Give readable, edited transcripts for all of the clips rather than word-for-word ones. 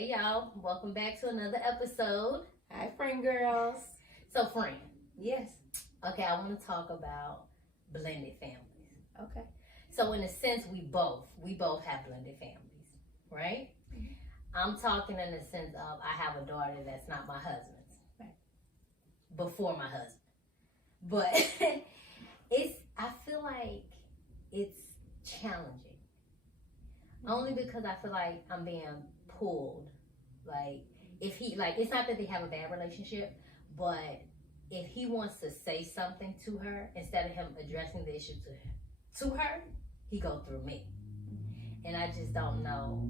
Hey y'all, welcome back to another episode. Hi, friend girls. So, friend, Yes. okay, I want to talk about blended families. Okay. So, in a sense, we both have blended families, right? Mhm. I'm talking in the sense of I have a daughter that's not my husband's, Right. before my husband, but I feel like it's challenging, only because I feel like I'm being pulled. Like, if he, like, it's not that they have a bad relationship, but if he wants to say something to her, instead of him addressing the issue to her, he go through me. And I just don't know,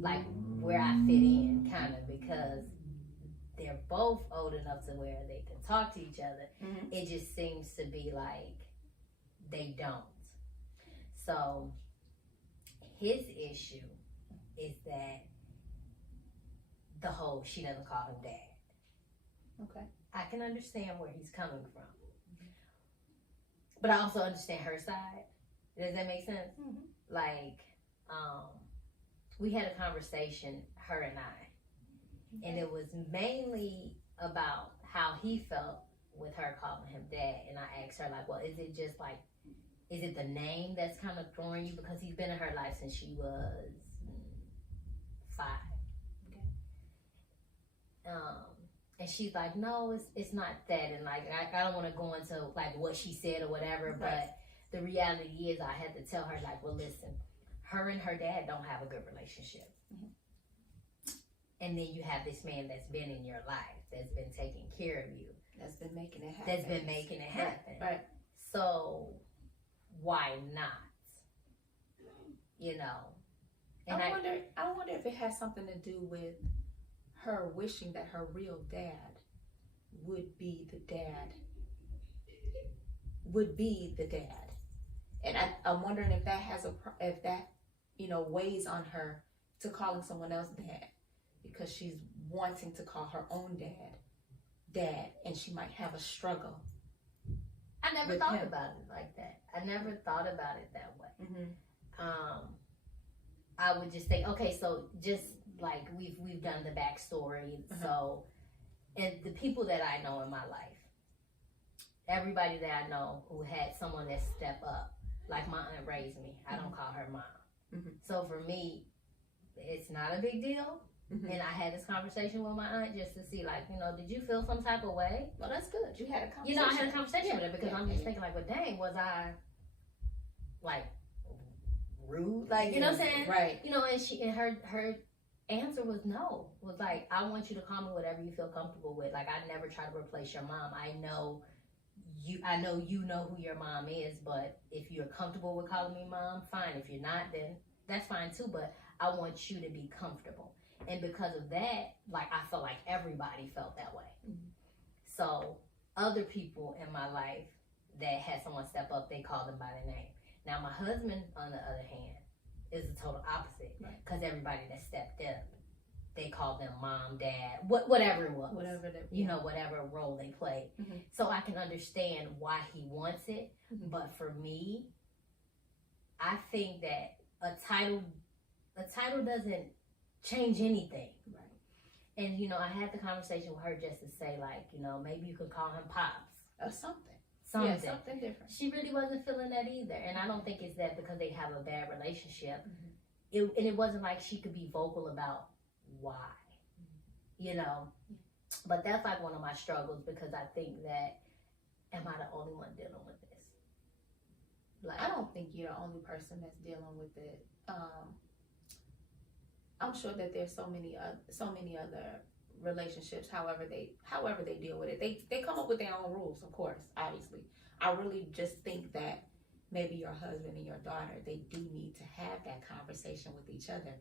like, where I fit in, kind of, because they're both old enough to where they can talk to each other. Mhm. It just seems to be like they don't. So his issue is that she doesn't call him dad. Okay. I can understand where he's coming from, but I also understand her side. Does that make sense? Mhm. Like, we had a conversation, her and I, and it was mainly about how he felt with her calling him dad. And I asked her, like, well, is it just like, is it the name that's kind of throwing you? Because he's been in her life since she was 5. Okay. And she's like, no, it's not that. And like, I don't want to go into like what she said or whatever, Right. but the reality is I had to tell her, like, well, listen, her and her dad don't have a good relationship. Mhm. And then you have this man that's been in your life, that's been taking care of you, That's been making it happen. that's been making it happen. Right. So why not? You know? And I wonder if it has something to do with her wishing that her real dad would be the dad. And I'm wondering if that if that, weighs on her to calling someone else dad, because she's wanting to call her own dad, and she might have a struggle. I never with thought him. about it like that. I never thought about it that way. Mm-hmm. I would just think, okay, so just like we've done the backstory. Uh-huh. So, and the people that I know in my life, everybody that I know who had someone that step up, like my aunt raised me. I don't call her mom. Mm-hmm. So for me, it's not a big deal. Mm-hmm. And I had this conversation with my aunt just to see, like, did you feel some type of way? Well, that's good. You had a conversation. I had a conversation with her because I'm just yeah. thinking, like, well, dang, was I, like, rude? Like, you know what I'm saying? Right. And her answer was no. Was like, I want you to call me whatever you feel comfortable with. Like, I never try to replace your mom. I know you know who your mom is, but if you're comfortable with calling me mom, fine. If you're not, then that's fine too. But I want you to be comfortable. And because of that, like, I felt like everybody felt that way. Mm-hmm. So other people in my life that had someone step up, they called them by their name. Now my husband, on the other hand, is the total opposite. Right. Because everybody that stepped up, they called them mom, dad, whatever it was. Whatever role they played. Mm-hmm. So I can understand why he wants it. Mm-hmm. But for me, I think that a title doesn't change anything. Right. And I had the conversation with her just to say, like, maybe you could call him Pops Or something. something. Yeah, something different. She really wasn't feeling that either, and I don't think it's that because they have a bad relationship. Mm-hmm. It wasn't like she could be vocal about why, But that's like one of my struggles, because I think that, am I the only one dealing with this? Like, I don't think you're the only person that's dealing with it. I'm sure that there's so many other relationships. However they deal with it, they come up with their own rules. Of course, obviously, I really just think that maybe your husband and your daughter, they do need to have that conversation with each other.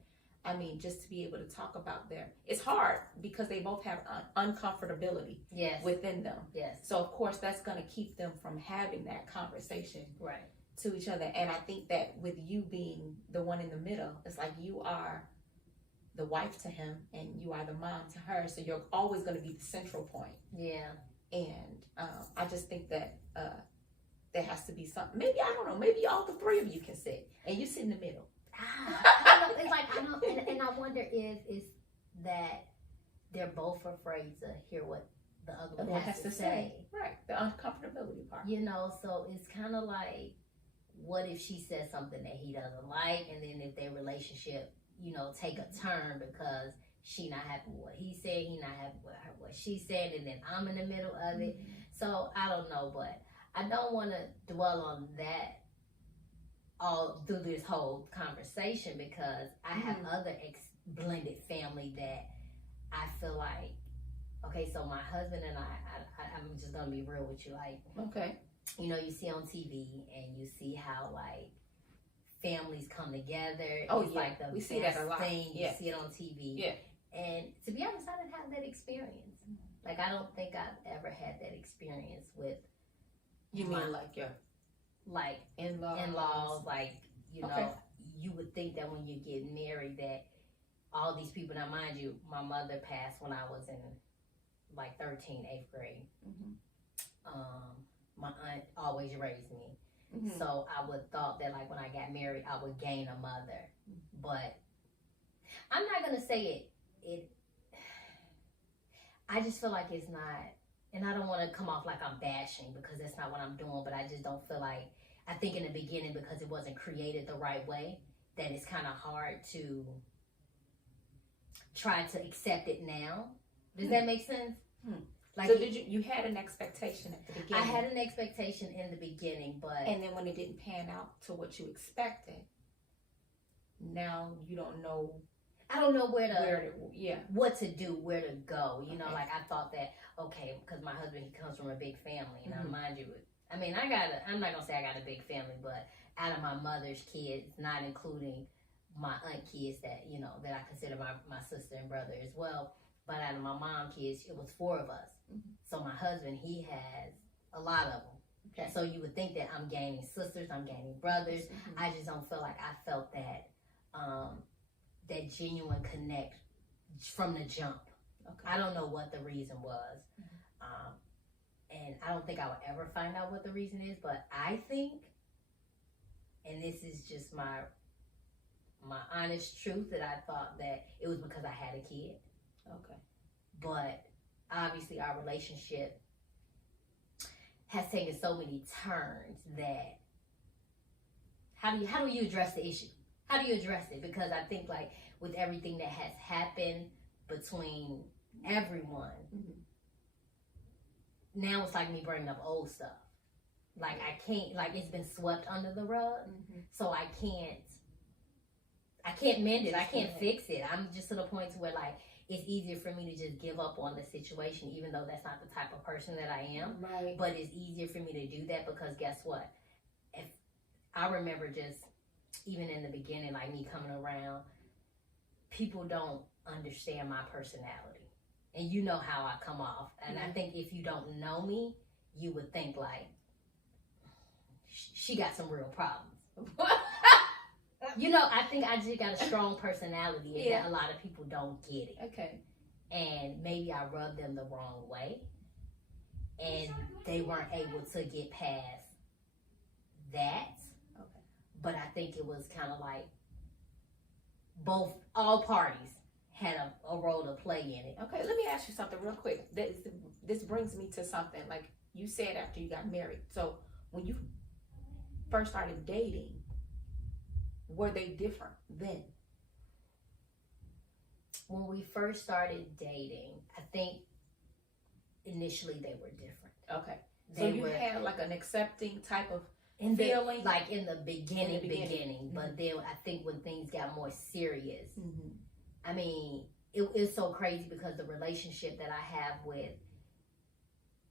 I mean, just to be able to talk about it's hard because they both have uncomfortability yes, within them. yes, So of course that's going to keep them from having that conversation right, to each other. And I think that with you being the one in the middle, it's like you are the wife to him and you are the mom to her. So you're always going to be the central point. yeah. And I just think that there has to be something. Maybe, I don't know, maybe all the three of you can sit and you sit in the middle. I don't know. It's like, I know, and I wonder if it's that they're both afraid to hear what the other one One has to say. Right, the uncomfortability part. You know, so it's kind of like, what if she says something that he doesn't like, and then if their relationship, you know, take a turn because she not happy with what he said, he not happy with her, what she said, and then I'm in the middle of it. So I don't know, but I don't want to dwell on that all through this whole conversation, because I have other blended family that I feel like, okay, so my husband and I'm just gonna be real with you, like, Okay. you know, you see on TV and you see how like families come together. Oh, it's yeah. like the We see that best a lot. thing. You Yeah. see it on TV. Yeah. And to be honest, I didn't have that experience. Like, I don't think I've ever had that experience with You mean like your like in-laws? Like, you know, Okay. you would think that when you get married that all these people, now mind you, my mother passed when I was in like 8th grade. My aunt always raised me. So I would thought that like when I got married, I would gain a mother. But I'm not gonna say it I just feel like it's not, and I don't want to come off like I'm bashing, because that's not what I'm doing, but I just don't feel like, I think in the beginning, because it wasn't created the right way, that it's kind of hard to try to accept it now. Does that make sense? Like, so did you had an expectation at the beginning? I had an expectation in the beginning, but and then when it didn't pan out to what you expected, now you don't know. I don't know what to do, where to go. You know, like I thought that, okay, because my husband, he comes from a big family. And mind you, I mean, I'm not going to say I got a big family, but out of my mother's kids, not including my aunt kids that, you know, that I consider my sister and brother as well. But out of my mom kids, it was 4 of us. So my husband, he has a lot of them. Okay. So you would think that I'm gaining sisters, I'm gaining brothers. I just don't feel like I felt that that genuine connect from the jump. Okay. I don't know what the reason was. And I don't think I would ever find out what the reason is, but I think, and this is just my honest truth, that I thought that it was because I had a kid. Okay. But obviously our relationship has taken so many turns that how do you address the issue? How do you address it? Because I think like with everything that has happened between everyone, now it's like me bringing up old stuff. Like I can't, like it's been swept under the rug, so I can't mend it. I can't fix it. I'm just to the point to where like it's easier for me to just give up on the situation, even though that's not the type of person that I am. Right. But it's easier for me to do that because guess what? If I remember just even in the beginning, like me coming around, people don't understand my personality. And you know how I come off. And I think if you don't know me, you would think like, she got some real problems. You know, I think I just got a strong personality and that a lot of people don't get it. Okay. And maybe I rubbed them the wrong way. And they weren't able to get past that. Okay. But I think it was kind of like all parties had a role to play in it. Okay, let me ask you something real quick. This brings me to something like you said after you got married. So when you first started dating, were they different then? When we first started dating, I think initially they were different. Okay. So you had like an accepting type of feeling? Like in the beginning. But then I think when things got more serious, I mean, it's so crazy because the relationship that I have with,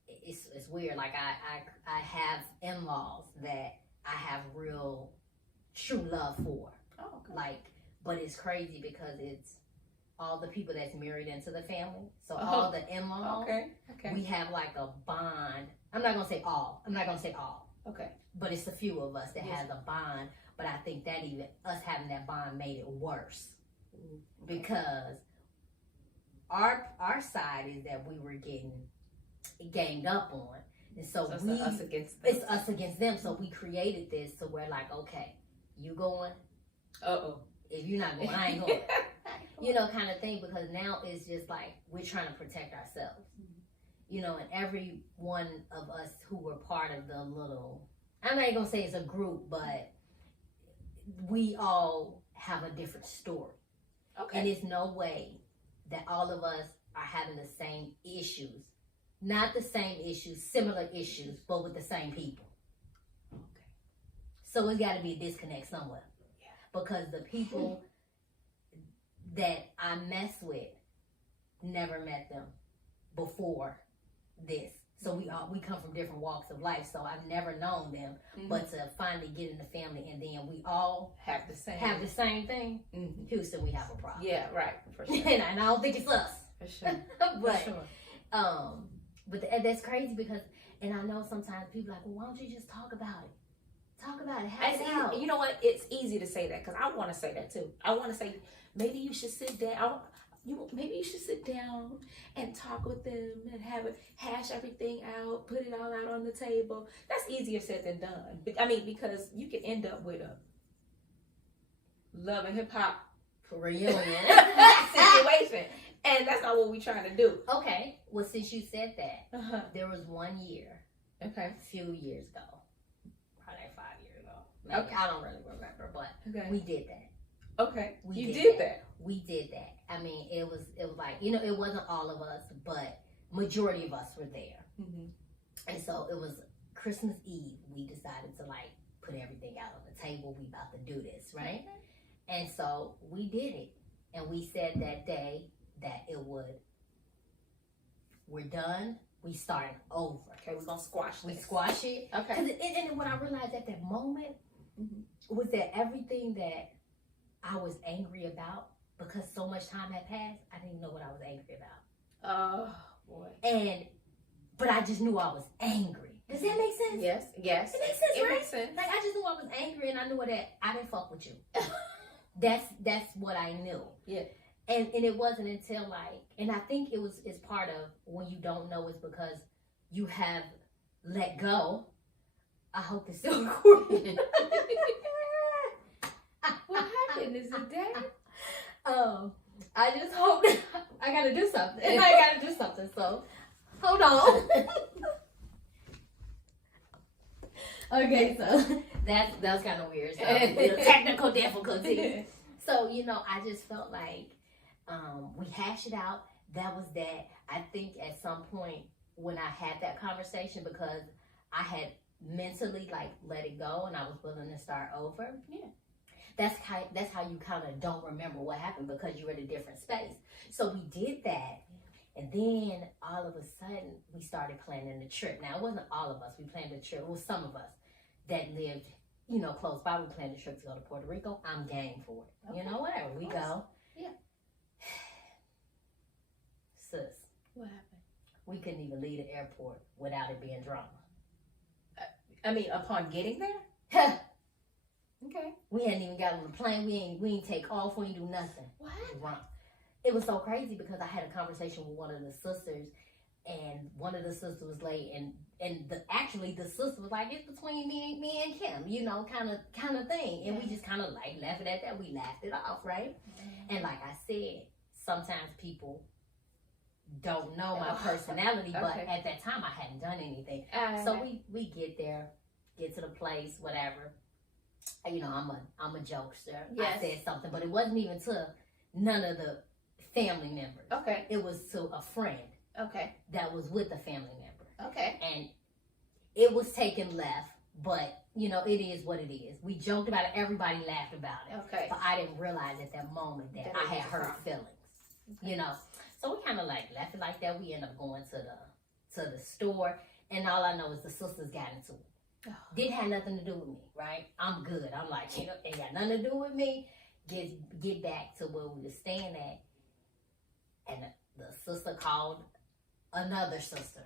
it's weird. Like I have in-laws that I have real true love for. Oh, okay. Like, but it's crazy because it's all the people that's married into the family. So all the in-laws, okay. We have like a bond. I'm not gonna say all. Okay. But it's a few of us that has a bond. But I think that even us having that bond made it worse. Okay. Because our side is that we were getting ganged up on. And so it's us against them. So we created this to where like, okay, you going? If you're not going, I ain't going. Kind of thing, because now it's just like we're trying to protect ourselves. And every one of us who were part of the little, I'm not even gonna say it's a group, but we all have a different story. Okay. And it's no way that all of us are having the same issues. Not the same issues, similar issues, but with the same people. Okay. So it's got to be a disconnect somewhere. Yeah. Because the people that I mess with, never met them before this. So we come from different walks of life. So I've never known them, but to finally get in the family and then we all have the same thing. Houston, we have a problem. Yeah, right. For sure. And I don't think it's us. For sure. But for sure. But that's crazy because, and I know sometimes people are like, well, why don't you just talk about it? Talk about it. Have it out. You know what? It's easy to say that because I want to say that too. I want to say maybe you should sit down. Maybe you should sit down and talk with them and hash everything out, put it all out on the table. That's easier said than done. I mean, because you can end up with a Love and Hip Hop reunion situation, and that's not what we're trying to do. Okay, well, since you said that, there was 1 year, a few years ago, probably 5 years ago. Maybe, okay. I don't really remember, but we did that. Okay, you did that. We did that. I mean, it was like, it wasn't all of us, but majority of us were there. And so it was Christmas Eve. We decided to like put everything out on the table. We about to do this, right? And so we did it. And we said that day that we're done. We starting over. Okay, we're going to squash this. We squash it. Okay. And what I realized at that moment was that everything that I was angry about, because so much time had passed, I didn't even know what I was angry about. Oh, boy. But I just knew I was angry. Does that make sense? Yes. It makes sense, right? It makes sense. Like, I just knew I was angry, and I knew that I didn't fuck with you. That's what I knew. Yeah. And it wasn't until like, and I think it's part of when you don't know it's because you have let go. I hope it's still recording. What happened? Is it dead? I just hope I gotta do something. So hold on. Okay, so that was kind of weird. So technical difficulties. So I just felt like we hashed it out. That was that. I think at some point when I had that conversation, because I had mentally like let it go and I was willing to start over. Yeah. That's how you kind of don't remember what happened because you're in a different space. So we did that. And then all of a sudden we started planning a trip. Now it wasn't all of us. We planned a trip. It was some of us that lived, close by. We planned a trip to go to Puerto Rico. I'm game for it. Okay. Whatever. We go. Yeah. Sis. What happened? We couldn't even leave the airport without it being drama. I mean, upon getting there? Okay. We hadn't even got on the plane. We ain't take off. We ain't do nothing. What happened? Wrong. It was so crazy because I had a conversation with one of the sisters, and one of the sisters was late, and the sister was like, it's between me and Kim, kind of thing. And we just kind of like left it at that. We laughed it off, right? And like I said, sometimes people don't know my personality, but at that time I hadn't done anything. So we get there, get to the place, whatever. I'm a jokester. Yes. I said something, but it wasn't even to none of the family members. Okay. It was to a friend. Okay. That was with a family member. Okay. And it was taken left, but it is what it is. We joked about it. Everybody laughed about it. Okay. But I didn't realize at that moment that I had hurt feelings. Okay. So we kind of like left it like that. We ended up going to the store, and all I know is the sisters got into it. Oh. Didn't have nothing to do with me, right? I'm good. I'm like, ain't got nothing to do with me. Get back to where we were staying at, and the sister called another sister,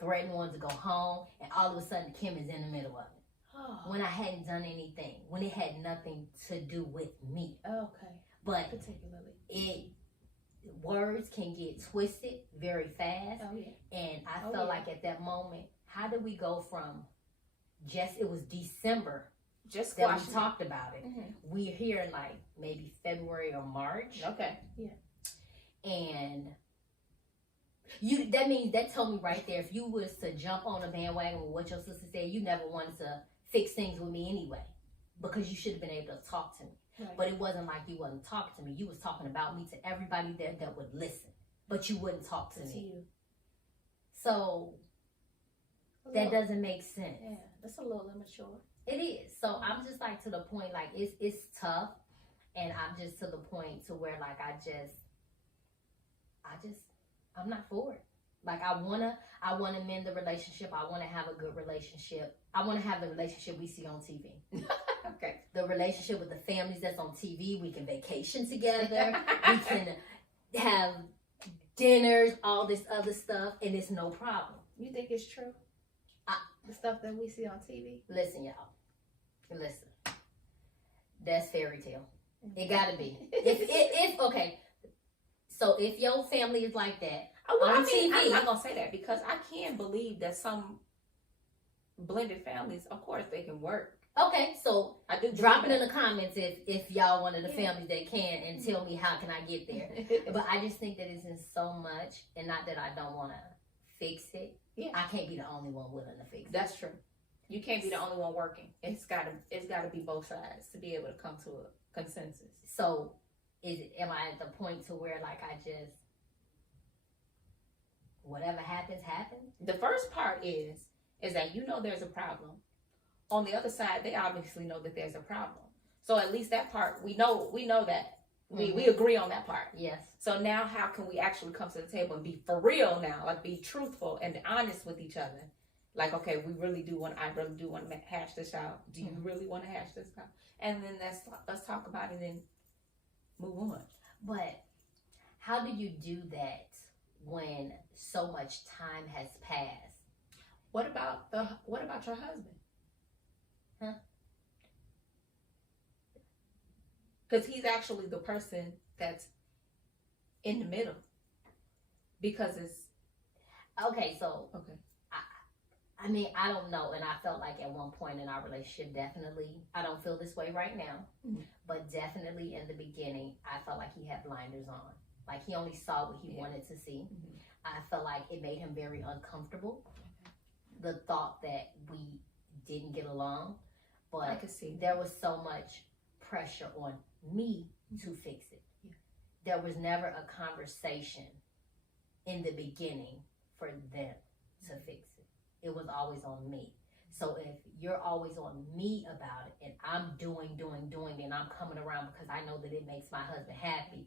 threatened one to go home, and all of a sudden Kim is in the middle of it. Oh. When I hadn't done anything, when it had nothing to do with me. Okay. But particularly, words can get twisted very fast. Oh yeah. And I felt like at that moment, how did we go from it was December just that we squashing talked about it. Mhm. We're here in like maybe February or March. Okay. Yeah. And that told me right there, if you was to jump on a bandwagon with what your sister said, you never wanted to fix things with me anyway, because you should have been able to talk to me. Right. But it wasn't like you wasn't talking to me. You was talking about me to everybody there that would listen, but you wouldn't talk to me. You. So that doesn't make sense. Yeah, that's a little immature. It is. So I'm just like to the point, like it's tough, and I'm just to the point to where like I'm not for it. Like I wanna mend the relationship. I wanna have a good relationship. I wanna have the relationship we see on TV. Okay. The relationship with the families that's on TV. We can vacation together. We can have dinners, all this other stuff, and it's no problem. You think it's true? The stuff that we see on TV? Listen, y'all. Listen. That's fairy tale. It gotta be. If okay. So if your family is like that on TV, I'm not gonna say that because I can believe that some blended families, of course, they can work. Okay, so I do drop it in the comments if y'all one of the families that can, and tell me how can I get there. But I just think that it's in so much, and not that I don't want to fix it. Yeah. I can't be the only one willing to fix it. That's true. You can't be the only one working. It's gotta be both sides to be able to come to a consensus. So am I at the point to where like I just whatever happens? The first part is that you know there's a problem. On the other side, they obviously know that there's a problem. So at least that part we know that. We agree on that part. Yes. So now how can we actually come to the table and be for real now? Like be truthful and honest with each other. Like, okay, I really do want to hash this out. Do you really want to hash this out? And then let's talk about it and move on. But how do you do that when so much time has passed? What about your husband? Huh? Because he's actually the person that's in the middle. Because it's okay. So okay. I mean, I don't know, and I felt like at one point in our relationship, definitely, I don't feel this way right now, but definitely in the beginning, I felt like he had blinders on. Like he only saw what he wanted to see. I felt like it made him very uncomfortable. The thought that we didn't get along, but I could see there was so much pressure on me to fix it. Yeah. There was never a conversation in the beginning for them to fix it. It was always on me. So if you're always on me about it and I'm doing, and I'm coming around because I know that it makes my husband happy,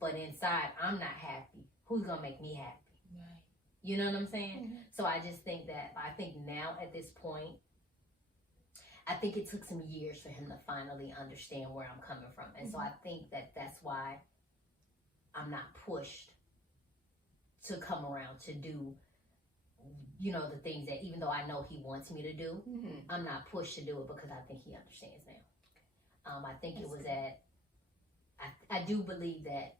but inside I'm not happy, who's going to make me happy? Right. You know what I'm saying? So I just think that, I think now at this point, I think it took some years for him to finally understand where I'm coming from. And so I think that that's why I'm not pushed to come around to do, you know, the things that even though I know he wants me to do, I'm not pushed to do it because I think he understands now. I think that's it was good. I do believe that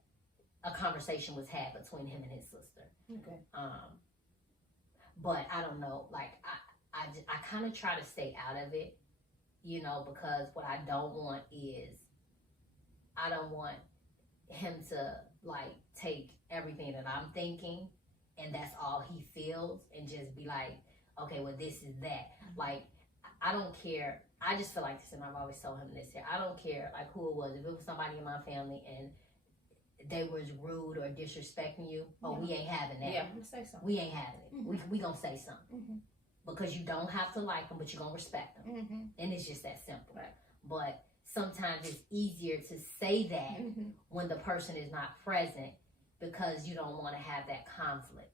a conversation was had between him and his sister. Okay. But I don't know, like I kind of try to stay out of it, you know, because what I don't want is I don't want him to like take everything that I'm thinking and that's all he feels and just be like, okay, well, this is that. Like, I don't care. I just feel like this, and I've always told him this here. I don't care, like, who it was. If it was somebody in my family and they was rude or disrespecting you, we ain't having that. Yeah, I'm gonna say something. We ain't having it. We gonna say something. Because you don't have to like them, but you're gonna respect them. And it's just that simple. Right. But sometimes it's easier to say that when the person is not present, because you don't want to have that conflict.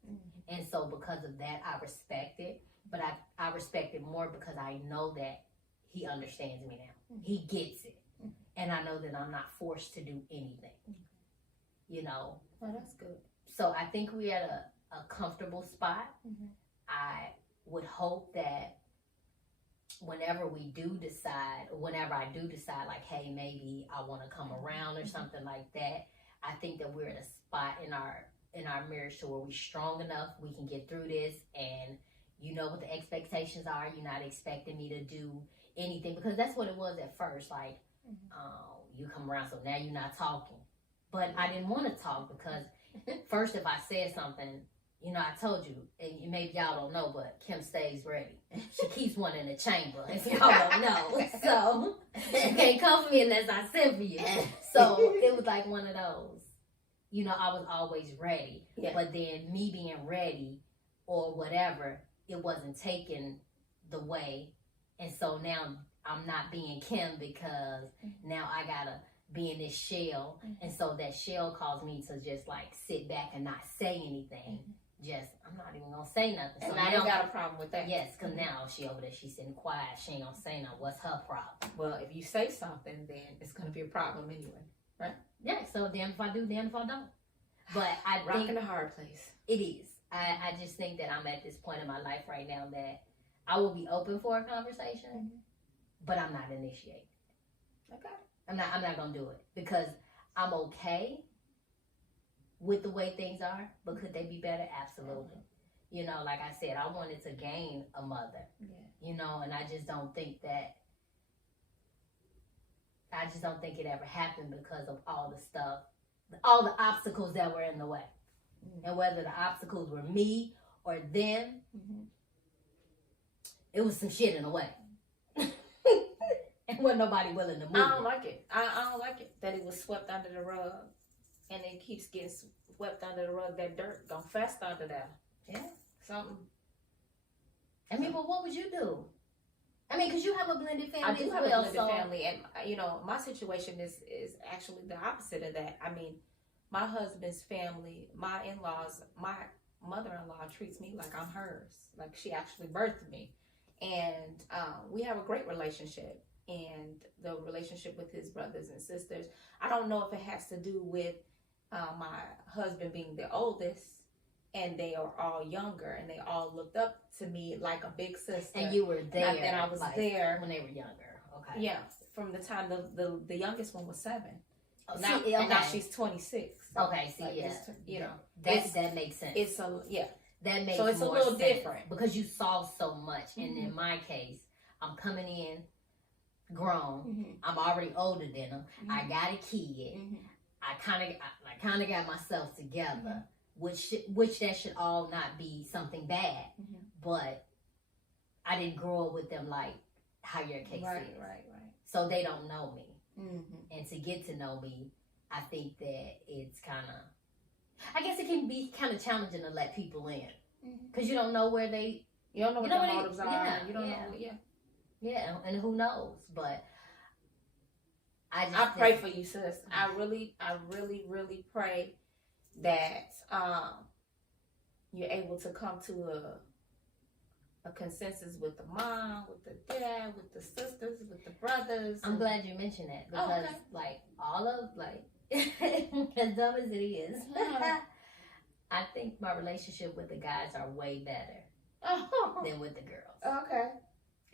And so because of that, I respect it. But I respect it more because I know that he understands me now. He gets it. And I know that I'm not forced to do anything. You know? Oh, that's good. So I think we're at a comfortable spot. I would hope that whenever I do decide, like, hey, maybe I want to come around or something like that, I think that we're at a spot in our marriage to where we're strong enough, we can get through this, and You know what the expectations are. You're not expecting me to do anything, because that's what it was at first. Like, you come around, so now you're not talking. But I didn't want to talk because first, if I said something, you know, I told you, and maybe y'all don't know, but Kim stays ready. She keeps one in the chamber, if y'all don't know. So, you can't come for me unless I send for you. So, it was like one of those, you know, I was always ready. Yeah. But then me being ready or whatever, it wasn't taken the way. And so now I'm not being Kim because now I got to be in this shell. And so that shell caused me to just like sit back and not say anything. Just, I'm not even gonna say nothing. And so I don't got a problem with that. Yes, because now she over there, she's sitting quiet. She ain't gonna say nothing. What's her problem? Well, if you say something, then it's gonna be a problem anyway, right? Yeah. So damn if I do, damn if I don't. But I think in a hard place. It is. I just think that I'm at this point in my life right now that I will be open for a conversation, but I'm not initiating. Okay. I'm not gonna do it because I'm okay with the way things are, but could they be better? Absolutely. You know, like I said, I wanted to gain a mother. Yeah. You know, and I just don't think it ever happened because of all the stuff, all the obstacles that were in the way. And whether the obstacles were me or them, it was some shit in the way. And wasn't nobody willing to move. I don't like it. I don't like it that it was swept under the rug. And it keeps getting swept under the rug. That dirt gonna fester under there. Yeah. Something. I mean, but what would you do? I mean, because you have a blended family. I do have a blended family. And, you know, my situation is actually the opposite of that. I mean, my husband's family, my in-laws, my mother-in-law treats me like I'm hers. Like she actually birthed me. And we have a great relationship. And the relationship with his brothers and sisters. I don't know if it has to do with my husband being the oldest, and they are all younger, and they all looked up to me like a big sister. And you were there. And I was like, there when they were younger. Okay. Yeah, from the time the youngest one was 7. Oh, now, okay. And now she's 26. So okay, see, like, yeah, you know, that makes sense. It's a that makes so it's more a little sense different because you saw so much. And in my case, I'm coming in grown. I'm already older than them. I got a kid. I kind of got myself together, which that should all not be something bad. But I didn't grow up with them like how your case is. Right. So they don't know me. And to get to know me, I think that it's kind of, I guess it can be kind of challenging to let people in because you don't know where they, you don't know what their motives are. Yeah, you don't know. Yeah, and who knows? But I pray for you, sis. I really pray that you're able to come to a consensus with the mom, with the dad, with the sisters, with the brothers. I'm glad you mentioned that because, like, all of as dumb as it is, I think my relationship with the guys are way better than with the girls. Okay.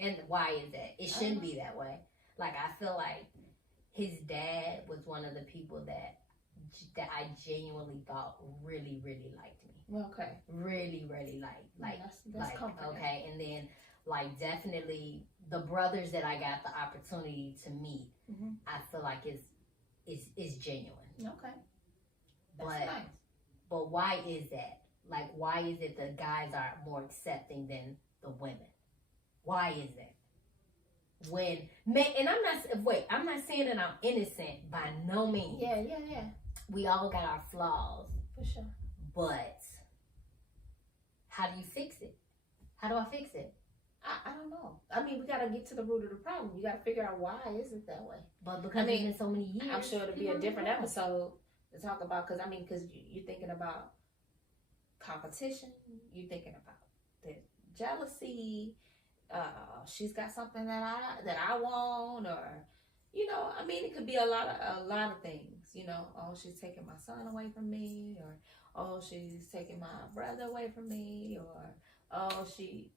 And why is that? It shouldn't be that way. Like, I feel like his dad was one of the people that I genuinely thought really, really liked me. Okay. Really, really like. That's comforting. Okay. And then, like, definitely the brothers that I got the opportunity to meet, I feel like it's genuine. Okay. That's nice. But why is that? Like, why is it the guys are more accepting than the women? Why is that? And I'm not saying that I'm innocent by no means. Yeah. We all got our flaws. For sure. But how do you fix it? How do I fix it? I don't know. I mean, we got to get to the root of the problem. You got to figure out why is it that way. But because it's been so many years. I'm sure it'll be a different episode to talk about because you're thinking about competition. You're thinking about the jealousy. She's got something that I want, or it could be a lot of things. Oh, she's taking my son away from me, or oh, she's taking my brother away from me, or oh, she,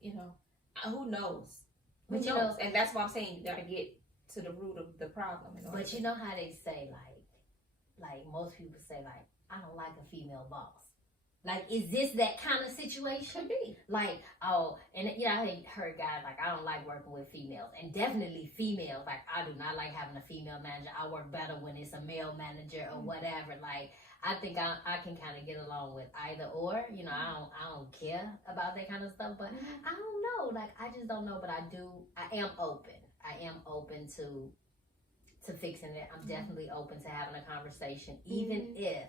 who knows? Who knows? And that's why I'm saying you got to get to the root of the problem. But you know how they say, like most people say, like, I don't like a female boss. Like, is this that kind of situation? Could be. Like, oh, and I heard guys like, I don't like working with females, and definitely females. Like, I do not like having a female manager. I work better when it's a male manager or whatever. Like, I think I can kind of get along with either or. I don't care about that kind of stuff. But I don't know. Like, I just don't know. But I am open. I am open to fixing it. I'm definitely open to having a conversation, even if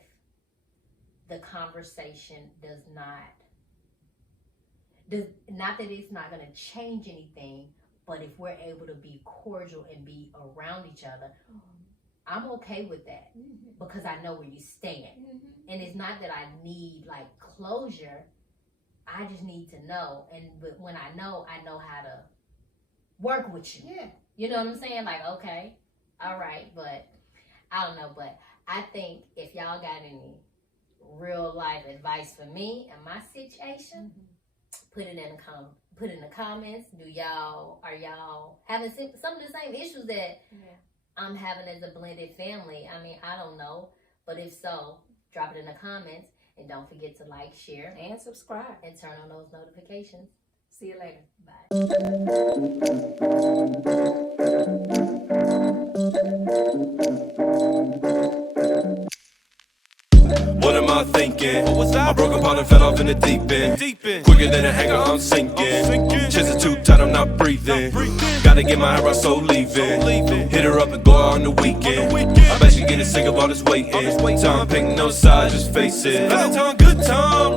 the conversation does not that it's not going to change anything, but if we're able to be cordial and be around each other, I'm okay with that because I know where you stand. And it's not that I need like closure. I just need to know. And when I know how to work with you. Yeah. You know what I'm saying? Like, okay, all right, but I don't know. But I think if y'all got any real life advice for me and my situation, put it in the comments. Are y'all having some of the same issues that I'm having as a blended family? I mean, I don't know, but if so, drop it in the comments, and don't forget to like, share, and subscribe, and turn on those notifications. See you later. Bye. What am I thinking? I broke apart and fell off in the deep end. Quicker than a hanger, I'm sinking. Chest is too tight, I'm not breathing. Gotta get my hair out, so leaving. Hit her up and go out on the weekend. I bet she getting sick of all this waiting. Time, pick no side, just face it. Good time,